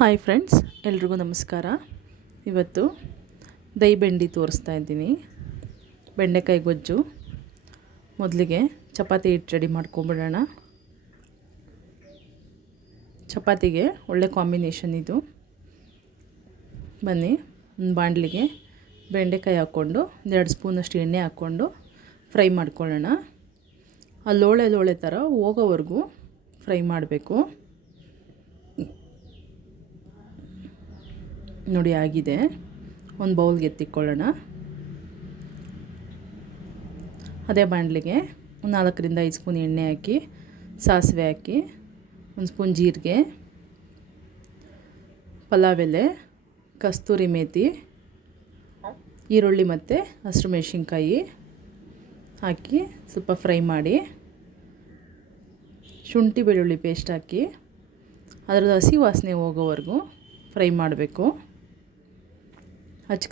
Hi friends, ಎಲ್ರಿಗೂ ನಮಸ್ಕಾರ. ಇವತ್ತು ದಹಿ ಬೆಂಡಿ ತೋರಿಸ್ತಾ ಇದ್ದೀನಿ. ಬೆಂಡೆಕಾಯಿ ಗೊಜ್ಜು. ಮೊದಲಿಗೆ ಚಪಾತಿ ಹಿಟ್ಟು ರೆಡಿ ಮಾಡ್ಕೊಂಬಿಡೋಣ. ಚಪಾತಿಗೆ ಒಳ್ಳೆ ಕಾಂಬಿನೇಷನ್ ಇದು. ಬನ್ನಿ, ಒಂದು ಬಾಣಲಿಗೆ ಬೆಂಡೆಕಾಯಿ ಹಾಕ್ಕೊಂಡು 2 ಸ್ಪೂನಷ್ಟು ಎಣ್ಣೆ ಹಾಕ್ಕೊಂಡು ಫ್ರೈ ಮಾಡ್ಕೊಳ್ಳೋಣ. ಆ ಲೋಳೆ ಥರ ಹೋಗೋವರೆಗೂ ಫ್ರೈ ಮಾಡಬೇಕು. ನೋಡಿ ಆಗಿದೆ. ಒಂದು ಬೌಲ್ಗೆ ಎತ್ತಿಕೊಳ್ಳೋಣ. ಅದೇ ಬಾಣಲಿಗೆ 4ರಿಂದ 5 ಸ್ಪೂನ್ ಎಣ್ಣೆ ಹಾಕಿ, ಸಾಸಿವೆ ಹಾಕಿ, 1 ಸ್ಪೂನ್ ಜೀರಿಗೆ, ಪಲಾವ್ ಎಲೆ, ಕಸ್ತೂರಿ ಮೇಥಿ, ಈರುಳ್ಳಿ ಮತ್ತು ಹಸಿರು ಮೆಣಸಿನ್ಕಾಯಿ ಹಾಕಿ ಸ್ವಲ್ಪ ಫ್ರೈ ಮಾಡಿ, ಶುಂಠಿ ಬೆಳ್ಳುಳ್ಳಿ ಪೇಸ್ಟ್ ಹಾಕಿ ಅದರದ್ದು ಹಸಿ ವಾಸನೆ ಹೋಗೋವರೆಗೂ ಫ್ರೈ ಮಾಡಬೇಕು.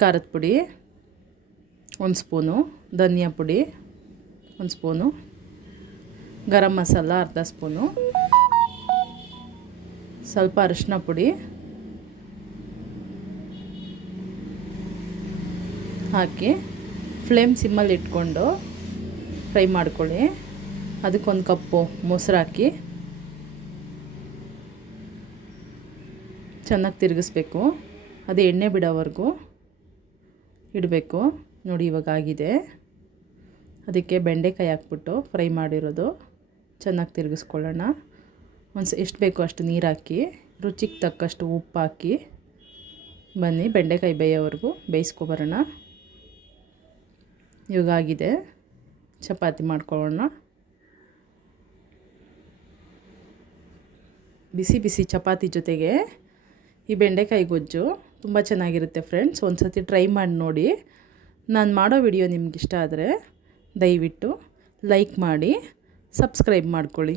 ಖಾರದ ಪುಡಿ 1 ಸ್ಪೂನು, ಧನಿಯಾ ಪುಡಿ 1 ಸ್ಪೂನು, ಗರಂ ಮಸಾಲ ಅರ್ಧ ಸ್ಪೂನು, ಸ್ವಲ್ಪ ಅರಿಶಿನ ಪುಡಿ ಹಾಕಿ ಫ್ಲೇಮ್ ಸಿಮ್ಮಲ್ಲಿ ಇಟ್ಕೊಂಡು ಫ್ರೈ ಮಾಡ್ಕೊಳ್ಳಿ. ಅದಕ್ಕೊಂದು ಕಪ್ಪು ಮೊಸರು ಹಾಕಿ ಚೆನ್ನಾಗಿ ತಿರುಗಿಸ್ಬೇಕು. ಅದು ಎಣ್ಣೆ ಬಿಡೋವರೆಗೂ ಇಡಬೇಕು. ನೋಡಿ ಇವಾಗ ಆಗಿದೆ. ಅದಕ್ಕೆ ಬೆಂಡೆಕಾಯಿ ಹಾಕ್ಬಿಟ್ಟು ಫ್ರೈ ಮಾಡಿರೋದು ಚೆನ್ನಾಗಿ ತಿರುಗಿಸ್ಕೊಳ್ಳೋಣ. ಎಷ್ಟು ಬೇಕೋ ಅಷ್ಟು ನೀರು ಹಾಕಿ, ರುಚಿಗೆ ತಕ್ಕಷ್ಟು ಉಪ್ಪು ಹಾಕಿ, ಬನ್ನಿ ಬೆಂಡೆಕಾಯಿ ಬೇಯೋವರೆಗೂ ಬೇಯಿಸ್ಕೊಬರೋಣ. ಇವಾಗ ಆಗಿದೆ. ಚಪಾತಿ ಮಾಡ್ಕೊಳ್ಳೋಣ. ಬಿಸಿ ಬಿಸಿ ಚಪಾತಿ ಜೊತೆಗೆ ಈ ಬೆಂಡೆಕಾಯಿ ಗೊಜ್ಜು ತುಂಬ ಚೆನ್ನಾಗಿರುತ್ತೆ ಫ್ರೆಂಡ್ಸ್. ಒಂದು ಸತಿ ಟ್ರೈ ಮಾಡಿ ನೋಡಿ. ನಾನು ಮಾಡೋ ವಿಡಿಯೋ ನಿಮ್ಗೆ ಇಷ್ಟ ಆದರೆ ದಯವಿಟ್ಟು ಲೈಕ್ ಮಾಡಿ, ಸಬ್ಸ್ಕ್ರೈಬ್ ಮಾಡ್ಕೊಳ್ಳಿ.